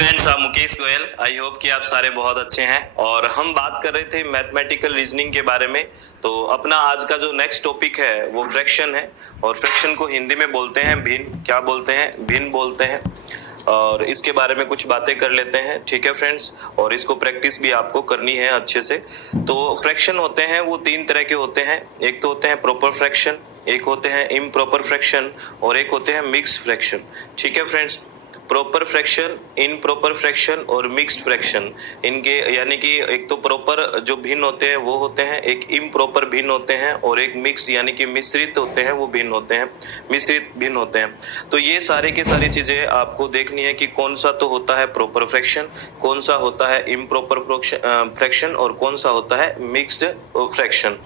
Friends, आप Mukesh Goyal. I hope कि आप सारे बहुत अच्छे हैं। और हम बात कर रहे थे मैथमेटिकल रीजनिंग के बारे में। तो अपना आज का जो नेक्स्ट टॉपिक है वो फ्रैक्शन है। और फ्रैक्शन को हिंदी में बोलते हैं भिन्न। क्या बोलते हैं? भिन्न बोलते हैं। और इसके बारे में कुछ बातें कर लेते हैं, ठीक है फ्रेंड्स। और इसको प्रैक्टिस भी आपको करनी है अच्छे से। तो फ्रैक्शन होते हैं वो तीन तरह के होते हैं। एक तो होते हैं प्रॉपर फ्रैक्शन, एक होते हैं इम्प्रॉपर फ्रैक्शन, और एक होते हैं मिक्स्ड फ्रैक्शन। ठीक है friends. Proper fraction, improper fraction और मिक्स्ड फ्रैक्शन, इनके यानी कि एक तो प्रॉपर जो भिन्न होते हैं वो होते हैं, एक इम्प्रॉपर भिन्न होते हैं, और एक मिक्स्ड यानी कि मिश्रित होते हैं वो भिन्न होते हैं, मिश्रित भिन्न होते हैं। तो ये सारे की सारी चीजें आपको देखनी है कि कौन सा तो होता है प्रॉपर फ्रैक्शन, कौन सा होता है इम्प्रॉपर फ्रैक्शन, और कौन सा होता है मिक्स्ड फ्रैक्शन।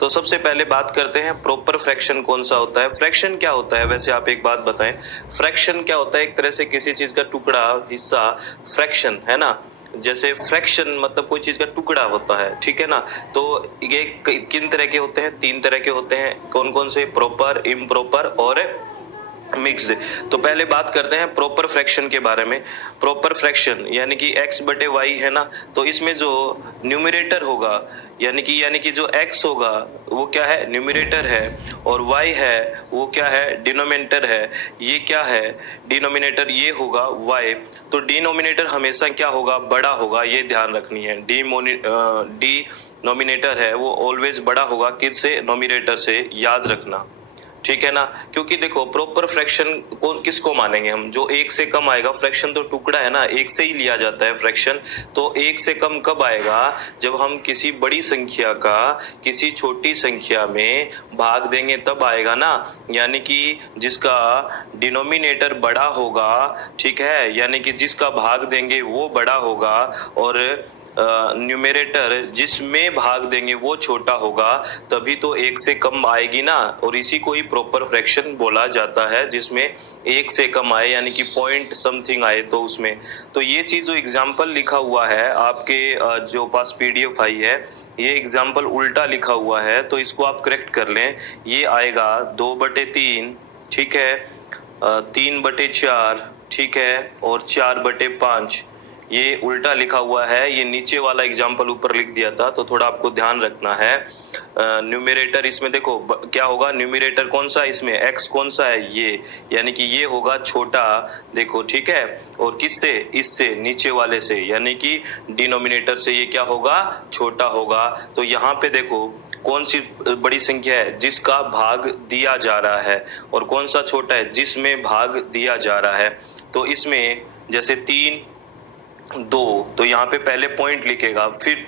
तो सबसे पहले बात करते हैं प्रॉपर फ्रैक्शन कौन सा होता है। फ्रैक्शन क्या होता है? वैसे आप एक बात बताएं, फ्रैक्शन क्या होता है? एक तरह से किसी चीज का टुकड़ा, हिस्सा, फ्रैक्शन है ना। जैसे फ्रैक्शन मतलब कोई चीज का टुकड़ा होता है, ठीक है ना। तो ये किन तरह के होते हैं? तीन तरह के होते हैं। कौन कौन से? प्रॉपर, इम्प्रॉपर और मिक्स्ड। तो पहले बात करते हैं प्रॉपर फ्रैक्शन के बारे में। प्रॉपर फ्रैक्शन यानी कि x बटे वाई है ना, तो इसमें जो न्यूमरेटर होगा यानी कि जो x होगा वो क्या है? न्यूमरेटर है, और y है वो क्या है? डिनोमिनेटर है। ये क्या है? डिनोमिनेटर ये होगा y। तो डिनोमिनेटर हमेशा क्या होगा? बड़ा होगा, ये ध्यान रखनी है। डिनोमिनेटर है वो ऑलवेज बड़ा होगा किससे? नोमिनेटर से, याद रखना, ठीक है ना। क्योंकि देखो प्रॉपर फ्रैक्शन कौन किसको मानेंगे हम? जो एक से कम आएगा। फ्रैक्शन तो टुकड़ा है ना, एक से ही लिया जाता है फ्रैक्शन। तो एक से कम कब आएगा? जब हम किसी बड़ी संख्या का किसी छोटी संख्या में भाग देंगे तब आएगा ना। यानी कि जिसका डिनोमिनेटर बड़ा होगा, ठीक है, यानी कि जिसका भाग देंगे वो बड़ा होगा, और न्यूमरेटर जिसमें भाग देंगे वो छोटा होगा, तभी तो एक से कम आएगी ना। और इसी को ही प्रॉपर फ्रैक्शन बोला जाता है, जिसमें एक से कम आए यानी कि पॉइंट समथिंग आए तो उसमें। तो ये चीज जो एग्जाम्पल लिखा हुआ है आपके जो पास पीडीएफ आई है, ये एग्जाम्पल उल्टा लिखा हुआ है, तो इसको आप करेक्ट कर लें। ये आएगा 2/3, ठीक है, 3/4, ठीक है, और 4/5। ये उल्टा लिखा हुआ है। ये नीचे वाला एग्जाम्पल ऊपर लिख दिया था, तो थोड़ा आपको ध्यान रखना है। न्यूमरेटर इसमें देखो क्या होगा? न्यूमरेटर कौन सा? इसमें x कौन सा है? ये, यानी कि ये होगा छोटा, देखो, ठीक है। और किससे? इससे, नीचे वाले से, यानी कि डिनोमिनेटर से ये क्या होगा? छोटा होगा। तो यहाँ पे देखो कौन सी बड़ी संख्या है? जिसका भाग दिया जा रहा है। और कौन सा छोटा है? जिसमें भाग दिया जा रहा है। तो इसमें जैसे 3, 2, तो यहाँ पे पहले पॉइंट लिखेगा, फिर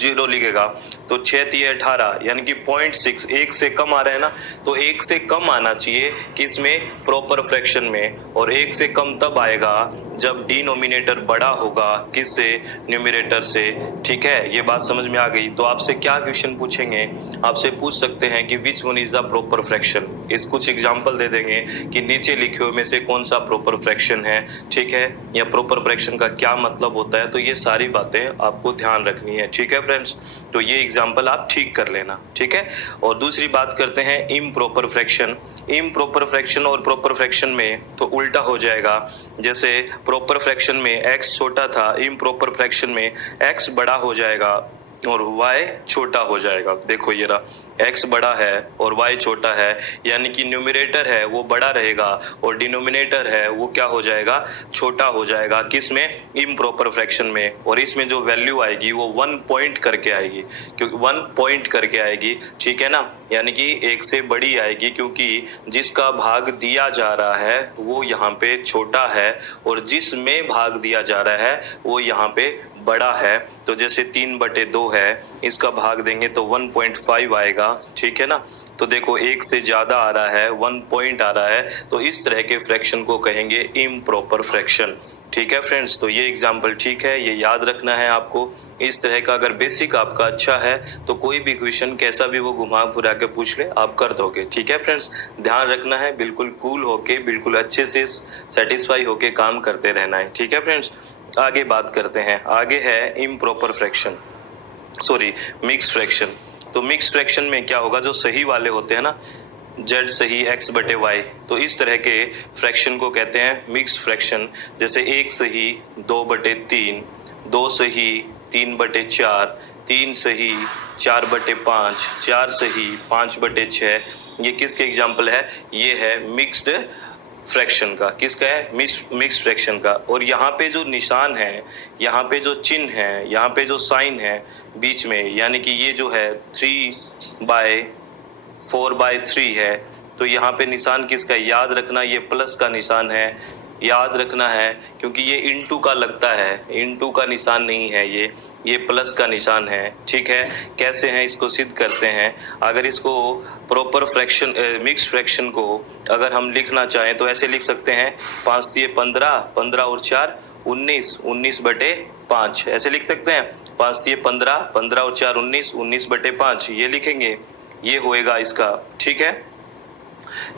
0 लिखेगा, तो 6×3=18, यानी कि 0.6, एक से कम आ रहा है ना। तो एक से कम आना चाहिए किसमें? प्रॉपर फ्रैक्शन में। और एक से कम तब आएगा जब डिनोमिनेटर बड़ा होगा किससे? न्यूमरेटर से, ठीक है। ये बात समझ में आ गई। तो आपसे क्या क्वेश्चन पूछेंगे? आपसे पूछ सकते हैं कि which one is the proper fraction. इस कुछ एग्जांपल दे देंगे कि नीचे लिखे हुए में से कौन सा प्रॉपर फ्रैक्शन है, ठीक है, या प्रॉपर फ्रैक्शन का क्या मतलब होता है। तो ये सारी बातें आपको ध्यान रखनी है, ठीक है फ्रेंड्स। तो ये एग्जांपल आप ठीक कर लेना, ठीक है। और दूसरी बात करते हैं इम्प्रॉपर फ्रैक्शन। इम्प्रॉपर फ्रैक्शन और प्रॉपर फ्रैक्शन में तो उल्टा हो जाएगा। जैसे प्रॉपर फ्रैक्शन में x छोटा था, इम्प्रॉपर फ्रैक्शन में x बड़ा हो जाएगा और y छोटा हो जाएगा। देखो ये रहा, x बड़ा है और y छोटा है, यानी कि न्यूमरेटर है वो बड़ा रहेगा और डिनोमिनेटर है वो क्या हो जाएगा? छोटा हो जाएगा। किस में? इम्प्रॉपर फ्रैक्शन में। और इसमें जो वैल्यू आएगी वो 1 पॉइंट करके आएगी, क्योंकि 1 पॉइंट करके आएगी, ठीक है ना। यानी कि एक से बड़ी आएगी, क्योंकि जिसका भाग दिया जा रहा है वो यहाँ पे छोटा है, और जिसमें भाग दिया जा रहा है वो यहाँ पे बड़ा है। तो जैसे 3/2 है, इसका भाग देंगे तो 1.5 आएगा, ठीक है ना। तो देखो एक से ज्यादा आ रहा है, 1 पॉइंट आ रहा है, तो इस तरह के फ्रैक्शन को कहेंगे इम्प्रॉपर फ्रैक्शन, ठीक है फ्रेंड्स। तो ये एग्जाम्पल ठीक है, ये याद रखना है आपको। इस तरह का अगर बेसिक आपका अच्छा है तो कोई भी क्वेश्चन कैसा भी वो घुमा फिरा के पूछ ले, आप कर दोगे, ठीक है फ्रेंड्स। ध्यान रखना है, बिल्कुल कूल होके, बिल्कुल अच्छे से सेटिस्फाई होके काम करते रहना है, ठीक है फ्रेंड्स। आगे बात करते हैं। आगे है improper fraction, sorry, mix fraction. तो मिक्स फ्रैक्शन में क्या होगा? जो सही वाले होते हैं ना, z सही x बटे y। तो इस तरह के फ्रैक्शन को कहते हैं मिक्स फ्रैक्शन। जैसे 1 सही 2 बटे 3, 2 सही 3 बटे 4, 3 सही 4 बटे 5, 4 सही 5 बटे 6। ये किसके एग्जाम्पल है? ये है मिक्स्ड फ्रैक्शन का। किसका है? मिक्स फ्रैक्शन का। और यहाँ पे जो निशान है, यहाँ पे जो चिन्ह है, यहाँ पे जो साइन है बीच में, यानी कि ये जो है 3/4/3 है, तो यहाँ पे निशान किसका है? याद रखना ये प्लस का निशान है, याद रखना है, क्योंकि ये इनटू का लगता है, इनटू का निशान नहीं है, ये प्लस का निशान है। ठीक है, कैसे हैं इसको सिद्ध करते हैं। अगर इसको प्रॉपर फ्रैक्शन मिक्स फ्रैक्शन को अगर हम लिखना चाहें तो ऐसे लिख सकते हैं 5 तिये 15, 15 और 4 19, 19 बटे 5 ऐसे लिख सकते हैं। 5 तिये 15, 15 और 4 19, 19 बटे 5 ये लिखेंगे, ये होएगा इसका। ठीक है,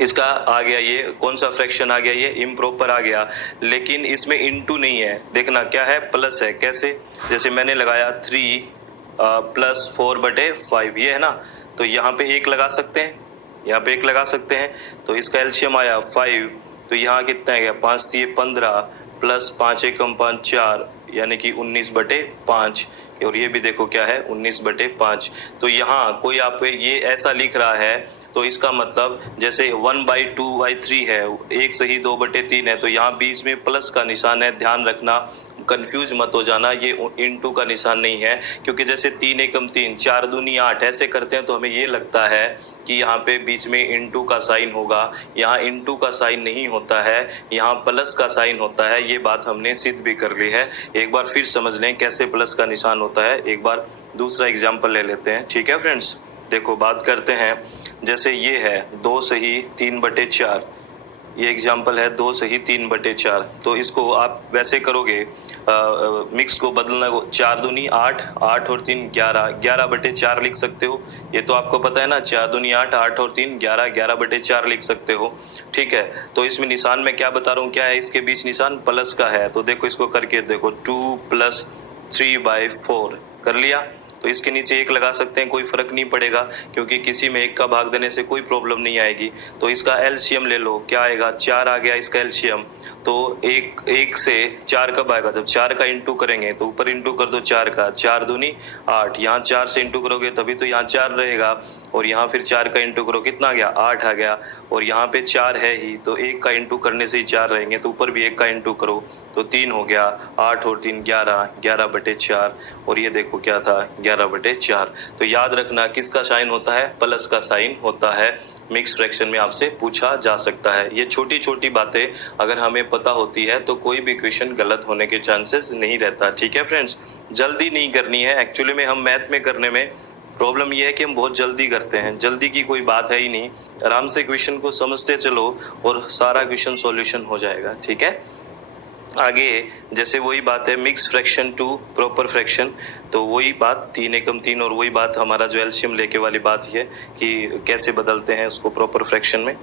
इसका आ गया, ये कौन सा फ्रैक्शन आ गया? ये इम्प्रॉपर आ गया। लेकिन इसमें इनटू नहीं है, देखना क्या है? प्लस है। कैसे? जैसे मैंने लगाया 3 + 4/5 ये है ना, तो यहाँ पे 1 लगा सकते हैं, यहाँ पे 1 लगा सकते हैं, तो इसका एलसीएम आया 5। तो यहाँ कितना गया? 5 तिये 15 + 5 एकम 5 4, यानी कि 19/5। और ये भी देखो क्या है? 19/5। तो यहाँ कोई आप ये ऐसा लिख रहा है, तो इसका मतलब जैसे 1/2/3 है, 1 सही 2/3 है, तो यहाँ बीच में प्लस का निशान है, ध्यान रखना, कंफ्यूज मत हो जाना, ये इनटू का निशान नहीं है। क्योंकि जैसे 3 एकम 3, 4 दूनी 8 ऐसे करते हैं तो हमें ये लगता है कि यहाँ पे बीच में इनटू का साइन होगा। यहाँ इनटू का साइन नहीं होता है, यहाँ प्लस का साइन होता है। ये बात हमने सिद्ध भी कर ली है। एक बार फिर समझ लें कैसे प्लस का निशान होता है। एक बार दूसरा एग्जाम्पल ले लेते हैं। ठीक है फ्रेंड्स, देखो बात करते हैं। जैसे ये है 2 सही 3/4, ये एग्जाम्पल है 2 सही 3/4। तो इसको आप वैसे करोगे, मिक्स को बदलना, 4 दूनी 8, 8 और 3 11, 11/4 लिख सकते हो। ये तो आपको पता है ना, 4 दूनी 8, 8 और 3 11, 11/4 लिख सकते हो। ठीक है, तो इसमें निशान में क्या बता रहा हूँ, क्या है इसके बीच निशान? प्लस का है। तो देखो इसको करके देखो, 2 + 3/4 कर लिया। तो इसके नीचे 1 लगा सकते हैं, कोई फर्क नहीं पड़ेगा, क्योंकि किसी में 1 का भाग देने से कोई प्रॉब्लम नहीं आएगी। तो इसका एलसीएम ले लो, क्या आएगा? 4 आ गया इसका एलसीएम। तो 1 से 4 कब आएगा? जब 4 का इंटू करेंगे, तो ऊपर इंटू कर दो 4 का, 4 दूनी 8, यहाँ 4 से इंटू करोगे तभी तो यहाँ 4 रहेगा, और यहाँ फिर 4 का इंटू करो, कितना आ गया? 8 आ गया। और यहाँ पे 4 है ही, तो 1 का इंटू करने से ही 4 रहेंगे, तो ऊपर भी 1 का इंटू करो, तो 3 हो गया। 8 और 3 11, 11/4, और ये देखो क्या था? 11/4। तो याद रखना किसका साइन होता है? प्लस का साइन होता है। मिक्स फ्रैक्शन में आपसे पूछा जा सकता है। ये छोटी छोटी बातें अगर हमें पता होती है तो कोई भी क्वेश्चन गलत होने के चांसेस नहीं रहता। ठीक है फ्रेंड्स, जल्दी नहीं करनी है। एक्चुअली में हम मैथ में करने में प्रॉब्लम ये है कि हम बहुत जल्दी करते हैं। जल्दी की कोई बात है ही नहीं, आराम से क्वेश्चन को समझते चलो और सारा क्वेश्चन सॉल्यूशन हो जाएगा। ठीक है, आगे जैसे वही बात है mix fraction to proper fraction, तो वही बात 3 एकम 3, और वही बात हमारा जो एलसीएम लेके वाली बात है कि कैसे बदलते हैं उसको प्रॉपर फ्रैक्शन में।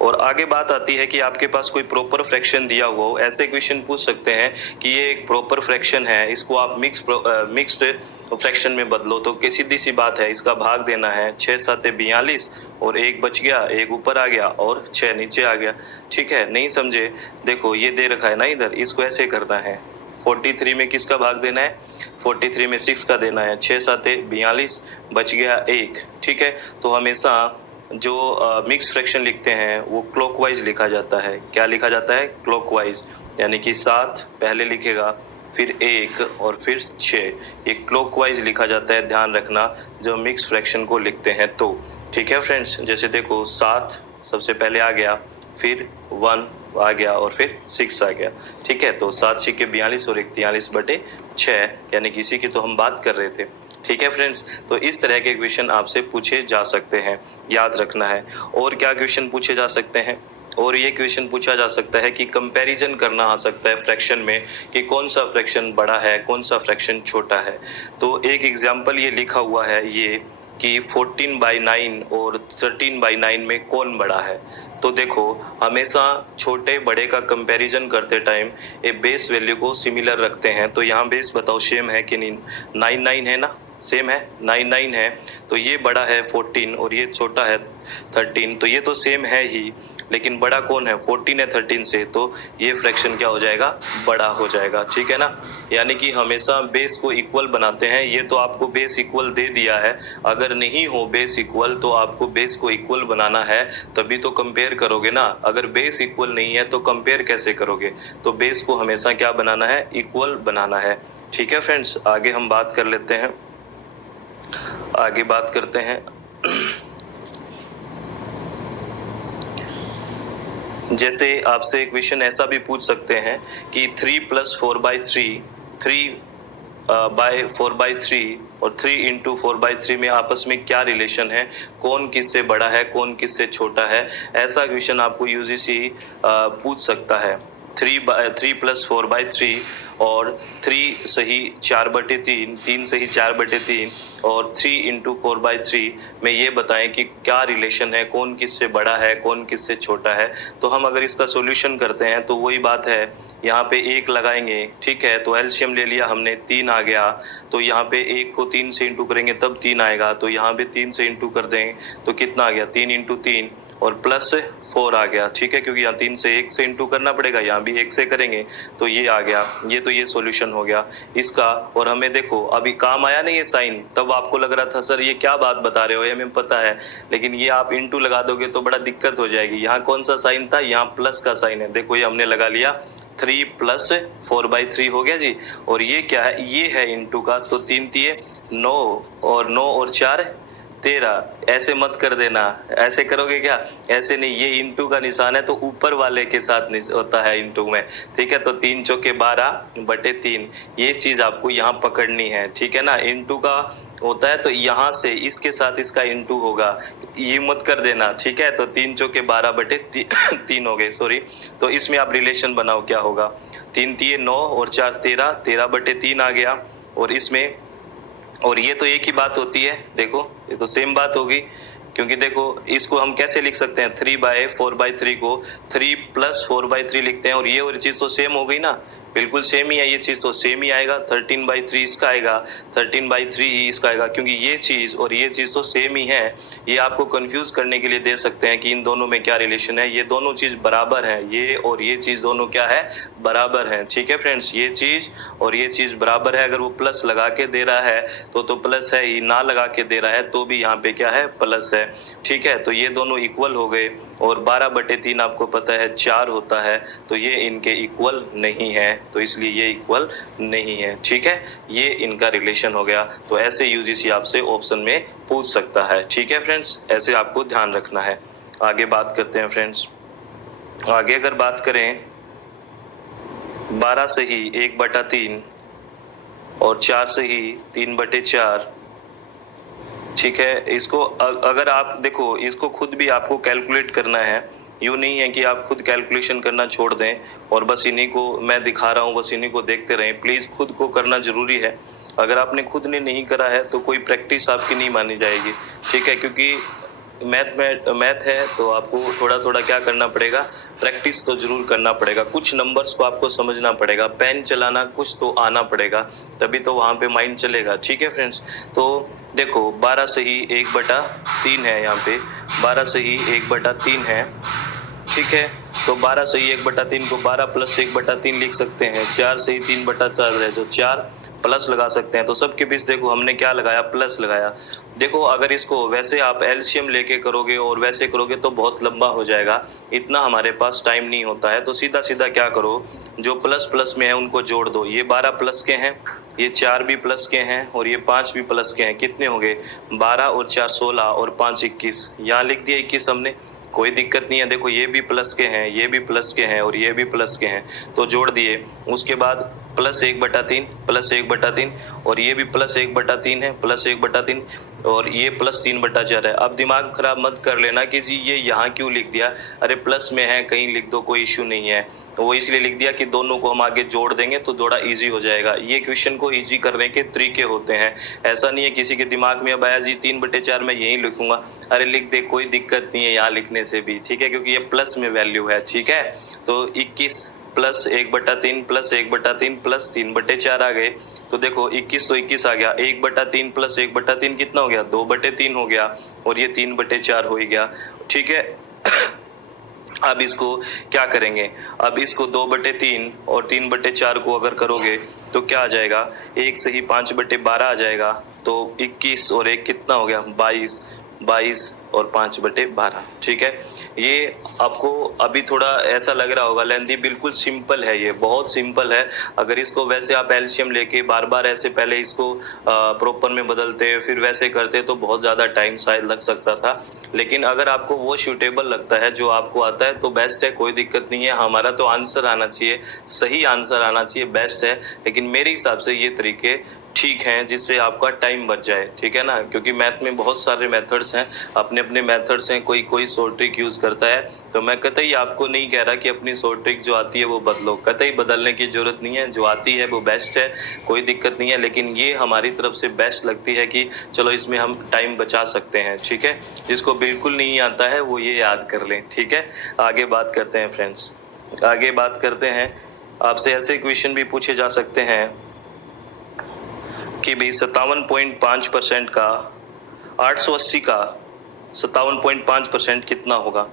और आगे बात आती है कि आपके पास कोई प्रॉपर फ्रैक्शन दिया हुआ हो, ऐसे क्वेश्चन पूछ सकते हैं कि ये एक प्रॉपर फ्रैक्शन है, इसको आप मिक्स्ड फ्रैक्शन में बदलो। तो सीधी सी बात है, इसका भाग देना है, 6 7 42, और 1 बच गया, 1 ऊपर आ गया और 6 नीचे आ गया। ठीक है, नहीं समझे? देखो ये दे रखा है ना इधर, इसको ऐसे करना है। 43 में किसका भाग देना है? 43 में 6 का देना है। 6 7 42, बच गया 1। ठीक है, तो हमेशा जो मिक्स फ्रैक्शन लिखते हैं वो क्लॉकवाइज लिखा जाता है। क्या लिखा जाता है? क्लॉकवाइज, यानी कि 7 पहले लिखेगा, फिर 1 और फिर 6, ये क्लॉकवाइज लिखा जाता है। ध्यान रखना जब मिक्स फ्रैक्शन को लिखते हैं तो। ठीक है फ्रेंड्स, जैसे देखो 7 सबसे पहले आ गया, फिर 1 आ गया और फिर 6 आ गया। ठीक है, तो 7 6 42 और 1 43/6, यानी कि इसी की तो हम बात कर रहे थे। ठीक है फ्रेंड्स, तो इस तरह के क्वेश्चन आपसे पूछे जा सकते हैं, याद रखना है। और क्या क्वेश्चन पूछे जा सकते हैं? और ये क्वेश्चन पूछा जा सकता है कि कंपैरिजन करना आ सकता है फ्रैक्शन में, कि कौन सा फ्रैक्शन बड़ा है, कौन सा फ्रैक्शन छोटा है। तो एक एग्जांपल ये लिखा हुआ है ये कि 14/9 और 13/9 में कौन बड़ा है। तो देखो हमेशा छोटे बड़े का कंपैरिजन करते टाइम ये बेस वैल्यू को सिमिलर रखते हैं। तो यहाँ बेस बताओ सेम है कि नहीं? 9 9 है ना, सेम है, 9 9 है, तो ये बड़ा है 14 और ये छोटा है 13, तो ये तो सेम है ही, लेकिन बड़ा कौन है 14 है 13 से, तो ये फ्रैक्शन क्या हो जाएगा, बड़ा हो जाएगा। ठीक है ना, यानी कि हमेशा बेस को इक्वल बनाते हैं। ये तो आपको बेस इक्वल दे दिया है, अगर नहीं हो बेस इक्वल तो आपको बेस को इक्वल बनाना है, तभी तो कंपेयर करोगे ना। अगर बेस इक्वल नहीं है तो कंपेयर कैसे करोगे, तो बेस को हमेशा क्या बनाना है, इक्वल बनाना है। ठीक है फ्रेंड्स, आगे हम बात कर लेते हैं, आगे बात करते हैं। जैसे आपसे एक क्वेश्चन ऐसा भी पूछ सकते हैं कि 3 + 4/3, 3 बाय 4/3 और 3 × 4/3 में आपस में क्या रिलेशन है, कौन किससे बड़ा है, कौन किससे छोटा है, ऐसा क्वेश्चन आपको यूजीसी पूछ सकता है। 3 + 4/3 और 3 सही 4/3, 3 सही 4/3 और 3 × 4/3 में ये बताएं कि क्या रिलेशन है, कौन किससे बड़ा है, कौन किससे छोटा है। तो हम अगर इसका सॉल्यूशन करते हैं तो वही बात है, यहाँ पे 1 लगाएंगे, ठीक है, तो एलसीएम ले लिया हमने, 3 आ गया, तो यहाँ पे 1 को 3 से इंटू करेंगे तब 3 आएगा, तो यहाँ पे 3 से इंटू कर देंगे तो कितना आ गया, 3 × 3 और +4 आ गया। ठीक है, क्योंकि यहाँ 3 से 1 से इंटू करना पड़ेगा, यहाँ भी 1 से करेंगे तो ये आ गया, ये तो ये सॉल्यूशन हो गया इसका। और हमें देखो अभी काम आया नहीं ये साइन, तब आपको लग रहा था सर ये क्या बात बता रहे हो, ये हमें पता है, लेकिन ये आप इंटू लगा दोगे तो बड़ा दिक्कत हो जाएगी। यहाँ कौन सा साइन था, यहाँ प्लस का साइन है, देखो ये हमने लगा लिया, 3 + 4/3 हो गया जी। और ये क्या है, ये है इंटू का, तो 3 × 9 और 9 और 4 13, ऐसे मत कर देना, ऐसे करोगे क्या, ऐसे नहीं, ये इंटू का निशान है तो ऊपर वाले के साथ होता है इंटू में। ठीक है, तो 3 × 12/3, ये चीज आपको यहाँ पकड़नी है। ठीक है ना, इंटू का होता है तो यहाँ से इसके साथ इसका इंटू होगा, ये मत कर देना। ठीक है, तो 3 × 12/3 हो गए, सॉरी। तो इसमें आप रिलेशन बनाओ क्या होगा, 3 × 9 और 4 13, 13/3 आ गया। और इसमें, और ये तो एक ही बात होती है, देखो ये तो सेम बात होगी, क्योंकि देखो इसको हम कैसे लिख सकते हैं, 3/4/3 को 3 + 4/3 लिखते हैं, और ये चीज तो सेम हो गई ना, बिल्कुल सेम ही है, ये चीज तो सेम ही आएगा, 13/3 इसका आएगा, 13/3 ही इसका आएगा, क्योंकि ये चीज और ये चीज तो सेम ही है। ये आपको कंफ्यूज करने के लिए दे सकते हैं कि इन दोनों में क्या रिलेशन है, ये दोनों चीज बराबर है, ये और ये चीज दोनों क्या है, बराबर है। ठीक है फ्रेंड्स, ये चीज और ये चीज बराबर है, अगर वो प्लस लगा के दे रहा है तो प्लस है ही, ना लगा के दे रहा है तो भी यहाँ पे क्या है, प्लस है। ठीक है, तो ये दोनों इक्वल हो गए, और 12/3 आपको पता है 4 होता है, तो ये इनके इक्वल नहीं है, तो इसलिए ये इक्वल नहीं है। ठीक है, ये इनका रिलेशन हो गया। तो ऐसे यूजीसी आपसे ऑप्शन में पूछ सकता है। ठीक है फ्रेंड्स, ऐसे आपको ध्यान रखना है। आगे बात करते हैं फ्रेंड्स, आगे अगर बात करें, 12 सही 1/3 और 4 सही 3/4। ठीक है, इसको अगर आप देखो, इसको खुद भी आपको कैलकुलेट करना है, यूँ नहीं है कि आप खुद कैलकुलेशन करना छोड़ दें और बस इन्हीं को मैं दिखा रहा हूँ, बस इन्हीं को देखते रहें। प्लीज़ खुद को करना जरूरी है, अगर आपने खुद ने नहीं करा है तो कोई प्रैक्टिस आपकी नहीं मानी जाएगी। ठीक है, क्योंकि मैथ है तो आपको थोड़ा थोड़ा क्या करना पड़ेगा, प्रैक्टिस तो जरूर करना पड़ेगा, कुछ नंबर्स को आपको समझना पड़ेगा, पेन चलाना कुछ तो आना पड़ेगा, तभी तो वहाँ पे माइंड चलेगा। ठीक है फ्रेंड्स, तो देखो 12 सही 1/3 है, यहाँ पे 12 सही 1/3 है। ठीक है, तो 12 सही 1/3 को 12 + 1/3 लिख सकते हैं, 4 सही 3/4 है, तो 4 प्लस लगा सकते हैं। तो सबके बीच देखो हमने क्या लगाया, प्लस लगाया। देखो अगर इसको वैसे आप एलसीएम लेके करोगे और वैसे करोगे तो बहुत लंबा हो जाएगा, इतना हमारे पास टाइम नहीं होता है, तो सीधा सीधा क्या करो, जो प्लस प्लस में है उनको जोड़ दो। ये 12 प्लस के हैं, ये 4 भी प्लस के हैं और ये 5 भी प्लस के हैं, कितने हो गए, 12 और 4 16 और 5 21, यहाँ लिख दिया 21 हमने, कोई दिक्कत नहीं है। देखो ये भी प्लस के हैं, ये भी प्लस के हैं और ये भी प्लस के हैं, तो जोड़ दिए। उसके बाद +1/3 +1/3 और ये भी +1/3 है, +1/3 और ये +3/4 है। अब दिमाग खराब मत कर लेना कि जी ये यहाँ क्यों लिख दिया, अरे प्लस में है कहीं लिख दो, कोई इश्यू नहीं है। तो वो इसलिए लिख दिया कि दोनों को हम आगे जोड़ देंगे तो थोड़ा इजी हो जाएगा। ये क्वेश्चन को इजी करने के तरीके होते हैं, ऐसा नहीं है किसी के दिमाग में अब आया जी 3/4 मैं यही लिखूंगा, अरे लिख दे, कोई दिक्कत नहीं है यहाँ लिखने से भी। ठीक है, क्योंकि ये प्लस में वैल्यू है। ठीक है, तो 21 प्लस 1/3 प्लस 1/3 प्लस 3/4 आ गए। तो देखो 21 तो 21 आ गया, 1/3 प्लस 1/3 कितना हो गया, 2/3 हो गया, और ये 3/4 हो ही गया। ठीक है। अब इसको क्या करेंगे, अब इसको 2/3 और 3/4 को अगर करोगे तो क्या आ जाएगा, 1 सही 5/12 आ जाएगा। तो 21 और 1 कितना हो गया, 22, 22 और 5/12। ठीक है। ये आपको अभी थोड़ा ऐसा लग रहा होगा लेंथी, बिल्कुल सिंपल है, ये बहुत सिंपल है। अगर इसको वैसे आप एलसीएम लेके बार बार ऐसे पहले इसको प्रॉपर में बदलते फिर वैसे करते तो बहुत ज्यादा टाइम शायद लग सकता था। लेकिन अगर आपको वो सूटेबल लगता है जो आपको आता है तो बेस्ट है, कोई दिक्कत नहीं है। हमारा तो आंसर आना चाहिए, सही आंसर आना चाहिए, बेस्ट है। लेकिन मेरे हिसाब से ये तरीके ठीक हैं जिससे आपका टाइम बच जाए। ठीक है ना, क्योंकि मैथ में बहुत सारे मेथड्स हैं, अपने अपने मेथड्स हैं, कोई कोई शॉर्ट ट्रिक यूज करता है। तो मैं कतई आपको नहीं कह रहा कि अपनी शॉर्ट ट्रिक जो आती है वो बदलो, कतई बदलने की जरूरत नहीं है, जो आती है वो बेस्ट है, कोई दिक्कत नहीं है। लेकिन ये हमारी तरफ से बेस्ट लगती है कि चलो इसमें हम टाइम बचा सकते हैं। ठीक है। जिसको बिल्कुल नहीं आता है वो ये याद कर लें। ठीक है। आगे बात करते हैं फ्रेंड्स, आगे बात करते हैं। आपसे ऐसे क्वेश्चन भी पूछे जा सकते हैं कि भाई 57.5% का 880 का 57.5% कितना होगा,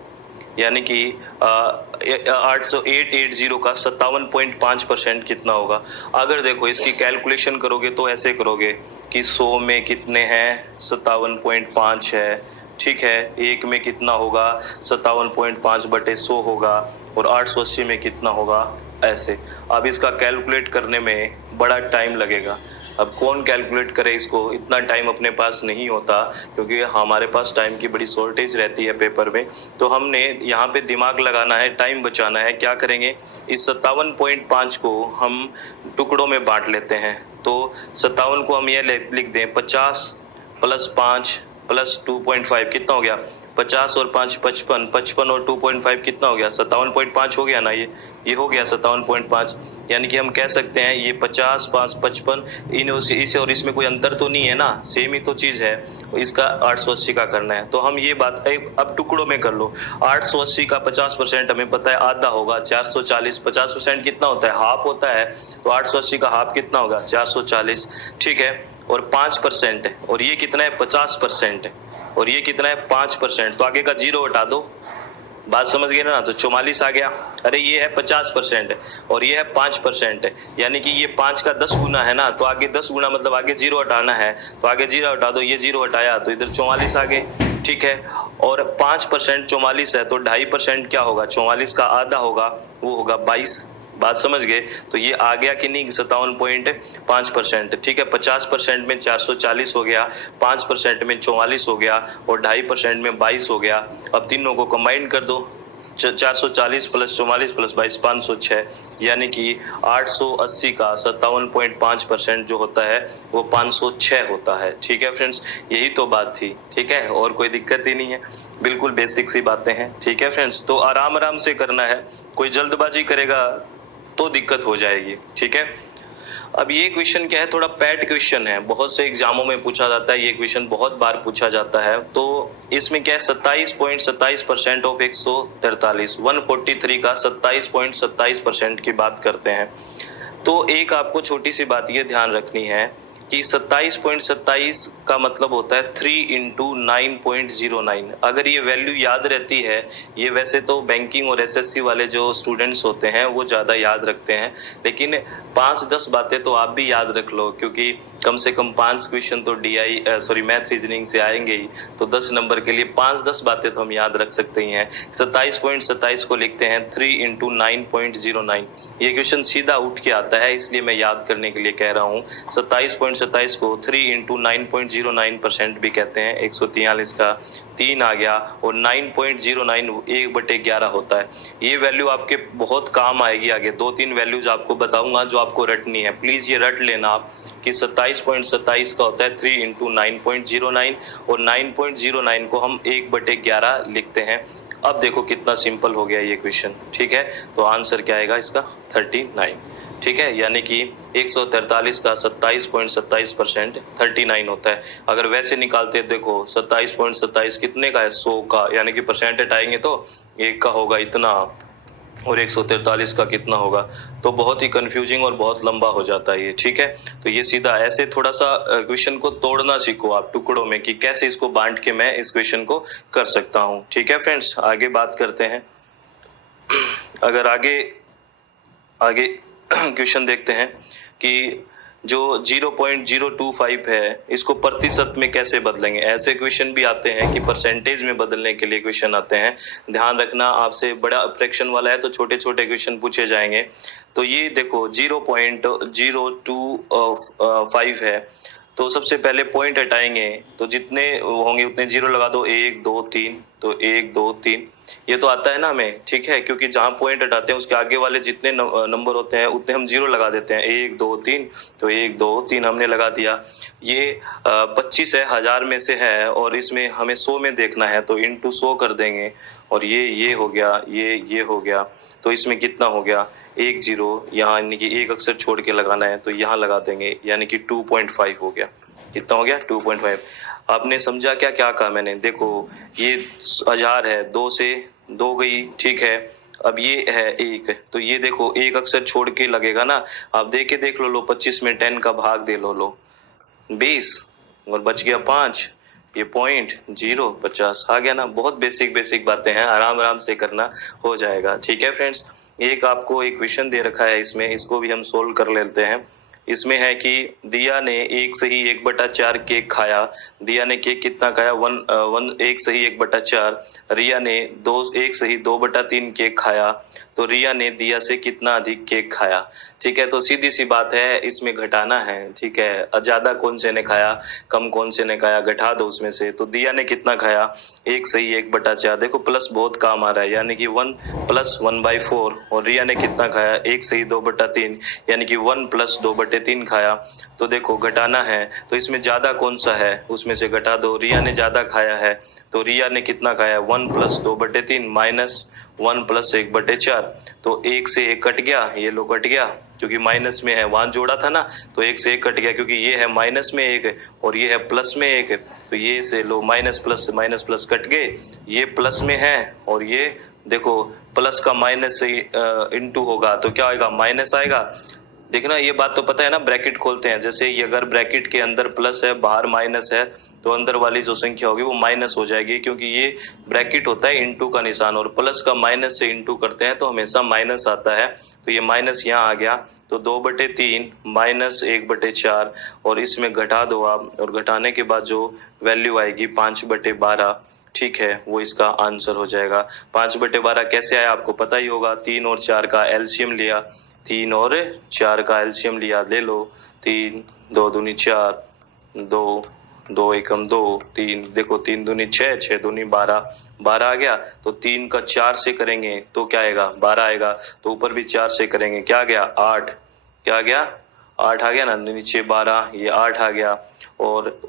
यानी कि 880 का 57.5% कितना होगा। अगर देखो इसकी कैलकुलेशन करोगे तो ऐसे करोगे कि 100 में कितने हैं, 57.5 है। ठीक है। 1 में कितना होगा, 57.5/100 होगा, और 880 में कितना होगा, ऐसे। अब इसका कैलकुलेट करने में बड़ा टाइम लगेगा। अब कौन कैलकुलेट करे इसको, इतना टाइम अपने पास नहीं होता, क्योंकि हमारे पास टाइम की बड़ी शॉर्टेज रहती है पेपर में। तो हमने यहाँ पे दिमाग लगाना है, टाइम बचाना है। क्या करेंगे, इस 57.5 को हम टुकड़ों में बांट लेते हैं। तो 57 को हम ये लिख दें 50 + 5 + 2.5 कितना हो गया, 50 और 5 55, 55 और 2.5 कितना हो गया, 57.5 हो गया ना। ये हो गया 57.5। यानी कि हम कह सकते हैं ये 50 5 55 इन इसे और इसमें कोई अंतर तो नहीं है ना, सेम ही तो चीज है। इसका 880 का करना है। तो हम ये बात अब टुकड़ों में कर लो। 880 का 50% हमें पता है आधा होगा 440, 50% कितना होता है, हाफ होता है। तो 880 का हाफ कितना होगा, 440। ठीक है। और 5% है, और ये कितना है, 50% है, और ये कितना है, 5%। तो आगे का 0 हटा दो, बात समझ गए ना। तो 44 आ गया। अरे ये है 50% और ये है 5% है, यानी कि ये 5 का 10 गुना है ना। तो आगे 10 गुना मतलब आगे 0 हटाना है। तो आगे 0 हटा दो, ये 0 हटाया तो इधर 44 आ गए। ठीक है। और 5% 44 है, तो 2.5% क्या होगा, 44 का आधा होगा, वो होगा 22। बात समझ गए। तो ये आ गया कि नहीं, 57.5%। ठीक है। 50% में 440 हो गया, 5% में 44 हो गया, और 2.5% में 22 हो गया। अब तीनों को कंबाइन कर दो, 440 + 44 + 22 506, यानी कि 880 का 57.5% जो होता है वो 506 होता है। ठीक है फ्रेंड्स, यही तो बात थी। ठीक है, और कोई दिक्कत ही नहीं है, बिल्कुल बेसिक सी बातें हैं। ठीक है फ्रेंड्स, तो आराम आराम से करना है, कोई जल्दबाजी करेगा तो दिक्कत हो जाएगी। ठीक है। अब ये क्वेश्चन क्या है, थोड़ा पैट क्वेश्चन है, बहुत से एग्जामों में पूछा जाता है, ये क्वेश्चन बहुत बार पूछा जाता है। तो इसमें क्या है, 27.27% ऑफ 143, 143 का 27.27% की बात करते हैं। तो एक आपको छोटी सी बात ये ध्यान रखनी है कि 27.27 का मतलब होता है 3 × 9.09। अगर ये वैल्यू याद रहती है, ये वैसे तो बैंकिंग और एसएससी वाले जो स्टूडेंट्स होते हैं वो ज़्यादा याद रखते हैं, लेकिन 5-10 बातें तो आप भी याद रख लो, क्योंकि कम से कम 5 क्वेश्चन तो मैथ रीजनिंग से आएंगे ही। तो 10 नंबर के लिए 5-10 बातें तो हम याद रख सकते ही हैं। 27.27 को लिखते हैं 3 × 9.09। ये क्वेश्चन सीधा उठ के आता है, इसलिए मैं याद करने के लिए कह रहा हूँ। 27.27 को 3 × 9.09% भी कहते हैं। 143 का 3 आ गया, और 9.09 1/11 होता है। ये वैल्यू आपके बहुत काम आएगी आगे। 2-3 वैल्यूज आपको बताऊंगा जो आपको रटनी है, प्लीज ये रट लेना आप कि 27.27 का होता है 3 × 9.09, और 9.09 को हम 1/11 लिखते हैं। अब देखो कितना सिंपल हो गया ये क्वेश्चन। ठीक है, तो आंसर क्या आएगा इसका, 39। ठीक है, यानी कि 143 का 27.27% 39 होता है। अगर वैसे निकालते देखो 27.27 कितने का है, 100 का, यानी कि परसेंट हटाएंगे तो 1 का होगा इतना, और 143 का कितना होगा। तो बहुत ही कंफ्यूजिंग और बहुत लंबा हो जाता है ये, ठीक है। तो ये सीधा ऐसे थोड़ा सा क्वेश्चन को तोड़ना सीखो आप टुकड़ों में कि कैसे इसको बांट के मैं इस क्वेश्चन को कर सकता हूँ, ठीक है फ्रेंड्स। आगे बात करते हैं। अगर आगे आगे क्वेश्चन देखते हैं कि जो 0.025 है इसको प्रतिशत में कैसे बदलेंगे। ऐसे क्वेश्चन भी आते हैं कि परसेंटेज में बदलने के लिए क्वेश्चन आते हैं। ध्यान रखना, आपसे बड़ा फ्रैक्शन वाला है तो छोटे छोटे क्वेश्चन पूछे जाएंगे। तो ये देखो 0.025 है, तो सबसे पहले पॉइंट हटाएंगे तो जितने होंगे उतने जीरो लगा दो, 1 2 3, तो 1 2 3 ये तो आता है ना हमें, ठीक है। क्योंकि जहां पॉइंट हटाते हैं उसके आगे वाले जितने नंबर होते हैं उतने हम जीरो लगा देते हैं। 1 2 3, तो 1 2 3 हमने लगा दिया। ये 25 है, 1000 में से है और इसमें हमें 100 में देखना है तो इंटू 100 कर देंगे। और ये हो गया, ये हो गया। तो इसमें कितना हो गया, 1 0 यहाँ, यानी कि एक अक्षर छोड़ के लगाना है तो यहाँ लगा देंगे, यानी कि 2.5 हो गया। कितना हो गया, 2.5। आपने समझा क्या क्या कहा मैंने। देखो ये 1000 है, 2 से 2 गई, ठीक है। अब ये है 1, तो ये देखो एक अक्षर छोड़ के लगेगा ना। आप देख लो 25 में 10 का भाग दे लो 20 और बच गया 5। ये पॉइंट 0 50 आ गया ना। बहुत बेसिक बेसिक बातें हैं, आराम आराम से करना, हो जाएगा, ठीक है फ्रेंड्स। एक आपको एक क्वेश्चन दे रखा है इसमें, इसको भी हम सोल्व कर लेते हैं। इसमें है कि दिया ने 1 सही 1/4 केक खाया। दिया ने केक कितना खाया, 1 सही 1/4। रिया ने 1 सही 2/3 केक खाया। तो रिया ने दिया से कितना अधिक केक खाया, ठीक है। तो सीधी सी बात है, इसमें घटाना है, ठीक है। ज्यादा कौन से ने खाया, कम कौन से ने खाया, घटा दो उसमें से। तो दिया ने कितना खाया, 1 सही 1/4। देखो प्लस बहुत काम आ रहा है, यानी कि 1 + 1/4। और रिया ने कितना खाया, 1 सही 2/3, यानी कि 1 + 2/3 खाया। तो देखो घटाना है, तो इसमें ज्यादा कौन सा है उसमें से घटा दो। रिया ने ज्यादा खाया है, तो रिया ने कितना खाया, 1 + 2/3 माइनस 1 + 1/4। तो 1 से 1 कट गया, ये लो कट गया, क्योंकि माइनस में है, वहां जोड़ा था ना, तो 1 से 1 कट गया, क्योंकि ये है माइनस में 1 और ये है प्लस में 1। तो ये से लो माइनस प्लस कट गए, ये प्लस में है और ये देखो प्लस का माइनस से इंटू होगा तो क्या आएगा, माइनस आएगा। देखना ये बात तो पता है ना, ब्रैकेट खोलते हैं, जैसे ये अगर ब्रैकेट के अंदर प्लस है बाहर माइनस है तो अंदर वाली जो संख्या होगी वो माइनस हो जाएगी, क्योंकि ये ब्रैकेट होता है इंटू का निशान, और प्लस का माइनस से इंटू करते हैं तो हमेशा माइनस आता है। तो ये माइनस यहाँ आ गया, तो 2/3 माइनस 1/4, और इसमें घटा दो आप, और घटाने के बाद जो वैल्यू आएगी 5/12, ठीक है, वो इसका आंसर हो जाएगा। 5/12 कैसे आया आपको पता ही होगा, 3 और 4 का एलसीएम लिया, 3 और 4 का एलसीएम लिया, ले लो 3 2 दूनी 4, 2 2 एकम 2 3, देखो 3 दूनी 6, 6 दूनी 12, 12 आ गया। तो 3 का 4 से करेंगे तो क्या आएगा, 12 आएगा। तो ऊपर भी 4 से करेंगे, क्या आ गया, 8, क्या आ गया, 8 आ गया ना, नीचे 12, ये 8 आ गया। और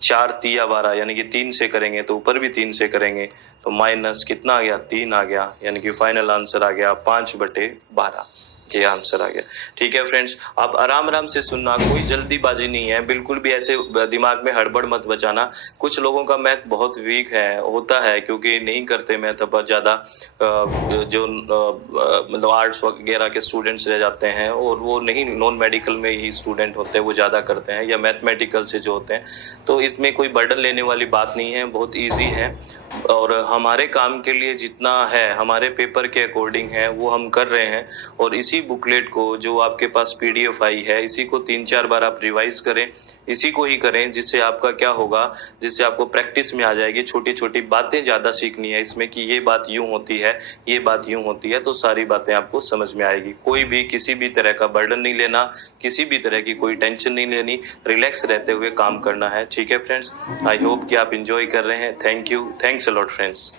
4 तिया 12, यानी कि 3 से करेंगे तो ऊपर भी 3 से करेंगे, तो माइनस कितना आ गया, 3 आ गया, यानी कि फाइनल आंसर आ गया 5/12। ये आंसर आ गया, ठीक है फ्रेंड्स। आप आराम आराम से सुनना, कोई जल्दीबाजी नहीं है, बिल्कुल भी ऐसे दिमाग में हड़बड़ मत बचाना। कुछ लोगों का मैथ बहुत वीक है, होता है, क्योंकि नहीं करते मैथ बहुत ज्यादा, जो मतलब आर्ट्स वगैरह के स्टूडेंट्स रह जाते हैं, और वो नहीं, नॉन मेडिकल में ही स्टूडेंट होते हैं वो ज्यादा करते हैं, या मैथमेटिकल से जो होते हैं। तो इसमें कोई बर्डन लेने वाली बात नहीं है, बहुत ईजी है। और हमारे काम के लिए जितना है, हमारे पेपर के अकॉर्डिंग है, वो हम कर रहे हैं। और इसी बुकलेट को, जो आपके पास पीडीएफ आई है, इसी को 3-4 बार आप रिवाइज करें, इसी को ही करें, जिससे आपका क्या होगा, जिससे आपको प्रैक्टिस में आ जाएगी। छोटी छोटी बातें ज्यादा सीखनी है इसमें, कि ये बात यूं होती है, ये बात यूं होती है, तो सारी बातें आपको समझ में आएगी। कोई भी किसी भी तरह का बर्डन नहीं लेना, किसी भी तरह की कोई टेंशन नहीं लेनी, रिलैक्स रहते हुए काम करना है, ठीक है फ्रेंड्स। आई होप कि आप इंजॉय कर रहे हैं। Thank you, thanks a lot friends.